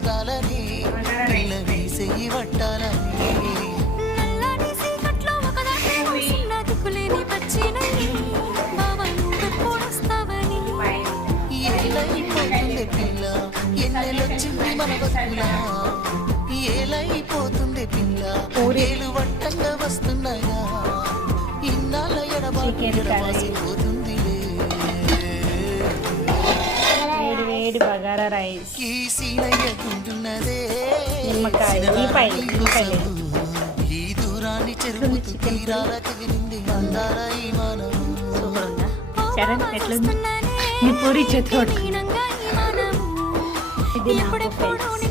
కష్టాలని పిల్ల వేసేయి వట్టాలని ఏలైపోతుంది పిల్ల ఎన్నెలొచ్చింది మన బతుకులా ఏలైపోతుంది పిల్ల ఏలు వట్టంగా వస్తున్నాయా ఇన్నాళ్ళ ఎడబాసిపోతుందిలే వేడి బగారా రైస్ ఈ సీనయ్యకుంటున్నదే ఈ దూరాన్ని చెరుపుతూ తీరాల తగిలింది అందాల ఈ మానవం చరణ్ ఎట్లుంది నీ పూరి చేతి ఇది నాకు